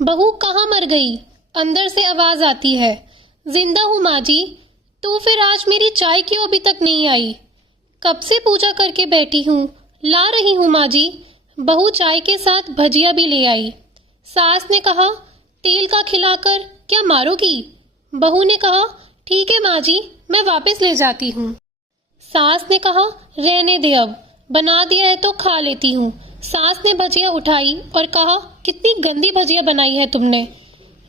बहू कहाँ मर गई? अंदर से आवाज आती है। जिंदा हूँ माँ जी। तो फिर आज मेरी चाय क्यों अभी तक नहीं आई? कब से पूजा करके बैठी हूँ, ला रही हूँ माँ जी। बहू चाय के साथ भजिया भी ले आई। सास ने कहा, तेल का खिलाकर क्या मारोगी? बहू ने कहा, ठीक है माँ जी, मैं वापस ले जाती हूँ। सास ने कहा, रहने दे, अब बना दिया है तो खा लेती हूँ। सास ने भजिया उठाई और कहा, कितनी गंदी भजिया बनाई है तुमने।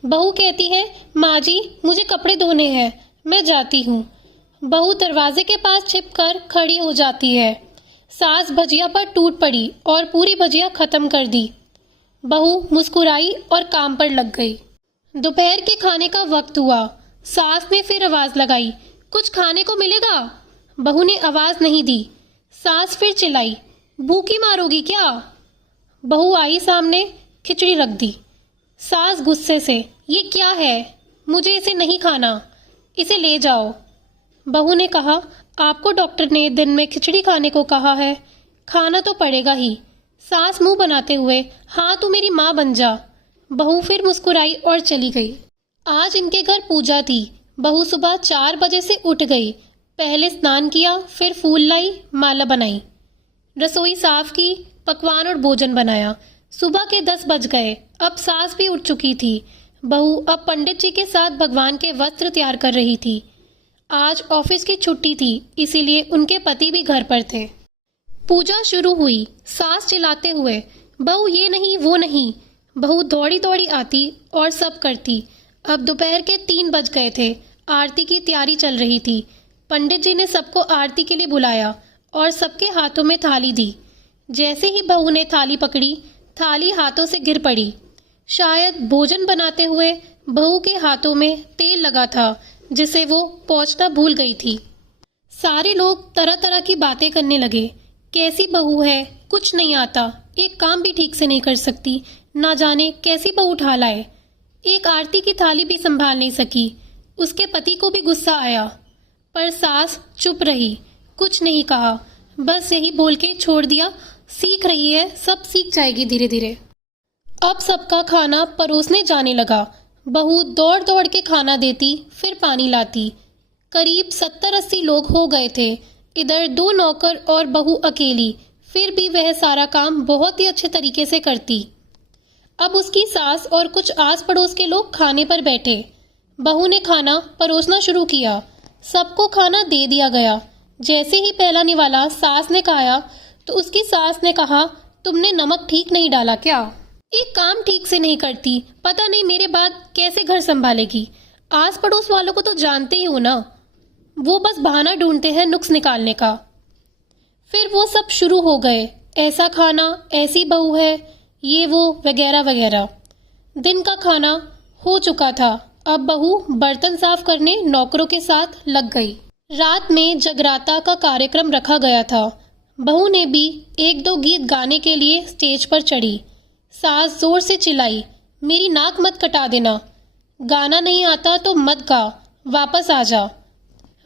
बहू कहती है, माँ जी मुझे कपड़े धोने हैं, मैं जाती हूँ। बहू दरवाजे के पास छिपकर खड़ी हो जाती है। सास भजिया पर टूट पड़ी और पूरी भजिया खत्म कर दी। बहू मुस्कुराई और काम पर लग गई। दोपहर के खाने का वक्त हुआ। सास ने फिर आवाज लगाई, कुछ खाने को मिलेगा? बहू ने आवाज नहीं दी। सास फिर चिल्लाई, भूखी मारोगी क्या? बहू आई सामने, खिचड़ी रख दी। सास गुस्से से, ये क्या है? मुझे इसे नहीं खाना, इसे ले जाओ। बहू ने कहा, आपको डॉक्टर ने दिन में खिचड़ी खाने को कहा है, खाना तो पड़ेगा ही। सास मुंह बनाते हुए, हाँ तू मेरी माँ बन जा। बहू फिर मुस्कुराई और चली गई। आज इनके घर पूजा थी। बहू सुबह 4 बजे से उठ गई। पहले स्नान किया, फिर फूल लाई, माला बनाई, रसोई साफ की, पकवान और भोजन बनाया। सुबह के 10 बज गए। अब सास भी उठ चुकी थी। बहू अब पंडित जी के साथ भगवान के वस्त्र तैयार कर रही थी। आज ऑफिस की छुट्टी थी, इसीलिए उनके पति भी घर पर थे। पूजा शुरू हुई। सास चिल्लाते हुए, बहू ये नहीं वो नहीं। बहू दौड़ी दौड़ी आती और सब करती। अब दोपहर के 3 बज गए थे। आरती की तैयारी चल रही थी। पंडित जी ने सबको आरती के लिए बुलाया और सबके हाथों में थाली दी। जैसे ही बहू ने थाली पकड़ी, थाली हाथों से गिर पड़ी। शायद भोजन बनाते हुए बहू के हाथों में तेल लगा था, जिसे वो पोंछना भूल गई थी। सारे लोग तरह तरह की बातें करने लगे। कैसी बहू है, कुछ नहीं आता, एक काम भी ठीक से नहीं कर सकती, ना जाने कैसी बहू उठा लाए। एक आरती की थाली भी संभाल नहीं सकी। उसके पति को भी गुस्सा आया, पर सास चुप रही, कुछ नहीं कहा, बस यही बोल के छोड़ दिया, सीख रही है, सब सीख जाएगी धीरे धीरे। अब सबका खाना परोसने जाने लगा। बहू दौड़ दौड़ के खाना देती, फिर पानी लाती। करीब 70-80 लोग हो गए थे। इधर 2 नौकर और बहू अकेली, फिर भी वह सारा काम बहुत ही अच्छे तरीके से करती। अब उसकी सास और कुछ आस पड़ोस के लोग खाने पर बैठे। बहू ने खाना परोसना शुरू किया। सबको खाना दे दिया गया। जैसे ही पहला निवाला सास ने खाया तो उसकी सास ने कहा, तुमने नमक ठीक नहीं डाला क्या? एक काम ठीक से नहीं करती, पता नहीं मेरे बाद कैसे घर संभालेगी। आस पड़ोस वालों को तो जानते ही हो ना, वो बस बहाना ढूंढते हैं नुक्स निकालने का। फिर वो सब शुरू हो गए, ऐसा खाना, ऐसी बहू है, ये वो वगैरह वगैरह। दिन का खाना हो चुका था। अब बहू बर्तन साफ करने नौकरों के साथ लग गई। रात में जगराता का कार्यक्रम रखा गया था। बहू ने भी 1-2 गीत गाने के लिए स्टेज पर चढ़ी। सास जोर से चिल्लाई, मेरी नाक मत कटा देना, गाना नहीं आता तो मत गा, वापस आ जा।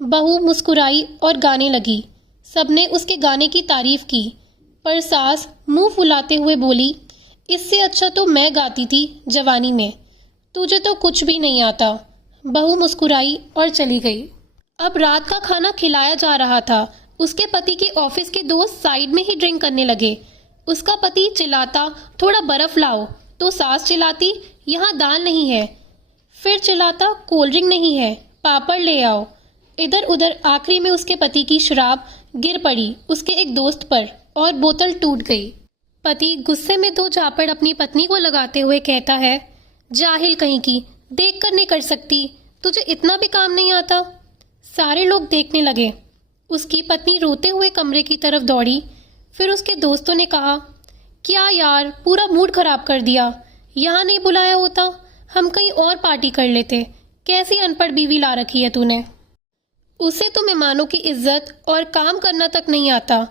बहू मुस्कुराई और गाने लगी। सबने उसके गाने की तारीफ की, पर सास मुंह फुलाते हुए बोली, इससे अच्छा तो मैं गाती थी जवानी में, तुझे तो कुछ भी नहीं आता। बहू मुस्कुराई और चली गई। अब रात का खाना खिलाया जा रहा था। उसके पति के ऑफिस के दोस्त साइड में ही ड्रिंक करने लगे। उसका पति चिल्लाता, थोड़ा बर्फ लाओ, तो सास चिल्लाती, यहाँ दाल नहीं है। फिर चिल्लाता, कोल्ड ड्रिंक नहीं है, पापड़ ले आओ। इधर उधर आखिरी में उसके पति की शराब गिर पड़ी उसके एक दोस्त पर और बोतल टूट गई। पति गुस्से में 2 झापड़ अपनी पत्नी को लगाते हुए कहता है, जाहिल कहीं की, देख कर नहीं कर सकती, तुझे इतना भी काम नहीं आता। सारे लोग देखने लगे। उसकी पत्नी रोते हुए कमरे की तरफ दौड़ी। फिर उसके दोस्तों ने कहा, क्या यार, पूरा मूड खराब कर दिया, यहाँ नहीं बुलाया होता, हम कहीं और पार्टी कर लेते, कैसी अनपढ़ बीवी ला रखी है तूने। उसे तो मेहमानों की इज्जत और काम करना तक नहीं आता,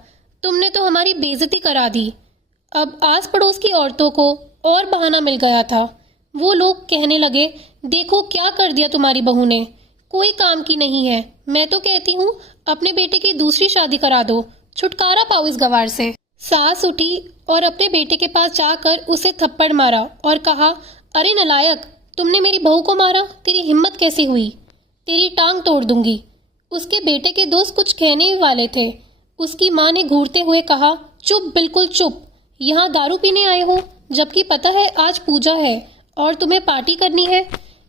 तुमने तो हमारी बेइज्जती करा दी। अब आस पड़ोस की औरतों को और बहाना मिल गया था। वो लोग कहने लगे, देखो क्या कर दिया तुम्हारी बहू ने, कोई काम की नहीं है। मैं तो कहती हूँ अपने बेटे की दूसरी शादी करा दो, छुटकारा पाओ इस गवार से। सास उठी और अपने बेटे के पास जाकर उसे थप्पड़ मारा और कहा, अरे नलायक, तुमने मेरी बहू को मारा, तेरी हिम्मत कैसी हुई? तेरी टांग तोड़ दूंगी। उसके बेटे के दोस्त कुछ कहने ही वाले थे। उसकी माँ ने घूरते हुए कहा, चुप, बिल्कुल चुप। यहाँ दारू पीने आए हो, जबकि पता है आज पूजा है और तुम्हें पार्टी करनी है।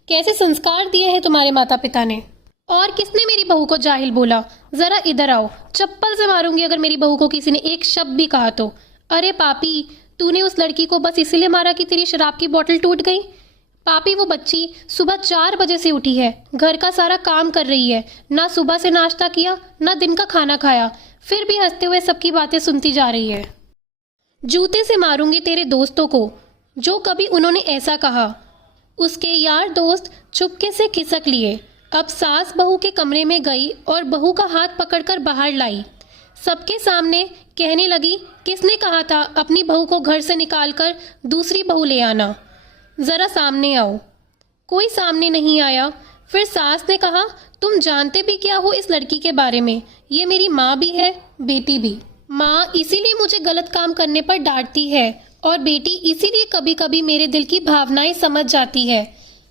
कैसे संस्कार दिए हैं तुम्हारे माता पिता ने? और किसने मेरी बहू को जाहिल बोला? जरा इधर आओ, चप्पल से मारूंगी अगर मेरी बहू को किसी ने एक शब्द भी कहा तो। अरे पापी, तूने उस लड़की को बस इसीलिए मारा कि तेरी शराब की बोतल टूट गई? पापी, वो बच्ची सुबह 4 बजे से उठी है, घर का सारा काम कर रही है, ना सुबह से नाश्ता किया ना दिन का खाना खाया, फिर भी हंसते हुए सबकी बातें सुनती जा रही है। जूते से मारूंगी तेरे दोस्तों को जो कभी उन्होंने ऐसा कहा। उसके यार दोस्त चुपके से खिसक लिए। अब सास बहू के कमरे में गई और बहू का हाथ पकड़कर बाहर लाई। सबके सामने कहने लगी, किसने कहा था अपनी बहू को घर से निकालकर दूसरी बहू ले आना? जरा सामने आओ। कोई सामने नहीं आया। फिर सास ने कहा, तुम जानते भी क्या हो इस लड़की के बारे में? ये मेरी माँ भी है, बेटी भी। माँ इसीलिए मुझे गलत काम करने पर डांटती है और बेटी इसीलिए कभी कभी मेरे दिल की भावनाएं समझ जाती है।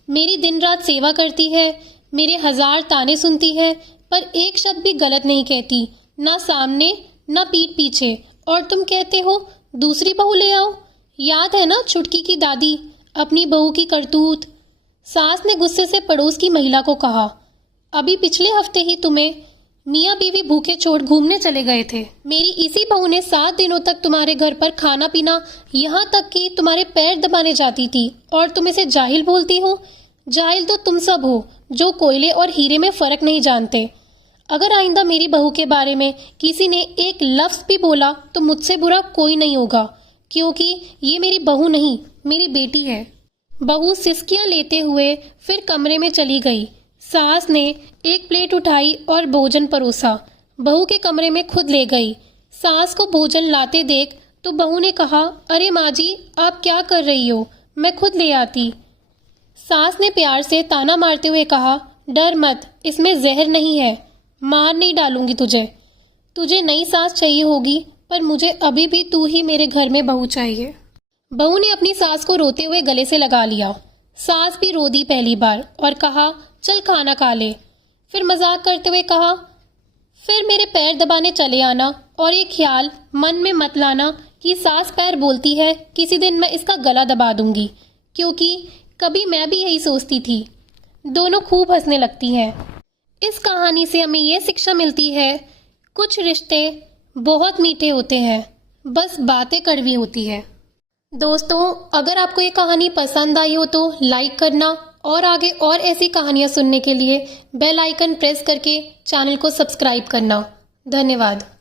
मेरी दिन रात सेवा करती है, मेरे 1000 ताने सुनती है, पर एक शब्द भी गलत नहीं कहती, ना सामने ना पीठ पीछे। और तुम कहते हो दूसरी बहू ले आओ। याद है ना छुटकी की दादी, अपनी बहू की करतूत? सास ने गुस्से से पड़ोस की महिला को कहा, अभी पिछले हफ्ते ही तुम्हें मियाँ बीवी भूखे छोड़ घूमने चले गए थे। मेरी इसी बहू ने 7 दिनों तक तुम्हारे घर पर खाना पीना, यहाँ तक कि तुम्हारे पैर दबाने जाती थी, और तुम इसे जाहिल बोलती हो? जाहिल तो तुम सब हो जो कोयले और हीरे में फर्क नहीं जानते। अगर आइंदा मेरी बहू के बारे में किसी ने एक लफ्ज भी बोला तो मुझसे बुरा कोई नहीं होगा, क्योंकि ये मेरी बहू नहीं, मेरी बेटी है। बहू सिसकियां लेते हुए फिर कमरे में चली गई। सास ने एक प्लेट उठाई और भोजन परोसा, बहू के कमरे में खुद ले गई। सास को भोजन लाते देख तो बहू ने कहा, अरे माँ जी, आप क्या कर रही हो, मैं खुद ले आती। सास ने प्यार से ताना मारते हुए कहा, डर मत, इसमें जहर नहीं है, मार नहीं डालूंगी तुझे। तुझे नई सास चाहिए होगी, पर मुझे अभी भी तू ही मेरे घर में बहू चाहिए। बहू ने अपनी सास को रोते हुए गले से लगा लिया। सास भी रो दी पहली बार और कहा, चल खाना खा ले। फिर मजाक करते हुए कहा, फिर मेरे पैर दबाने चले आना, और ये ख्याल मन में मत लाना कि सास पैर बोलती है, किसी दिन मैं इसका गला दबा दूंगी, क्योंकि कभी मैं भी यही सोचती थी। दोनों खूब हंसने लगती हैं। इस कहानी से हमें ये शिक्षा मिलती है, कुछ रिश्ते बहुत मीठे होते हैं, बस बातें कड़वी होती है। दोस्तों, अगर आपको ये कहानी पसंद आई हो तो लाइक करना, और आगे और ऐसी कहानियाँ सुनने के लिए बेल आइकन प्रेस करके चैनल को सब्सक्राइब करना। धन्यवाद।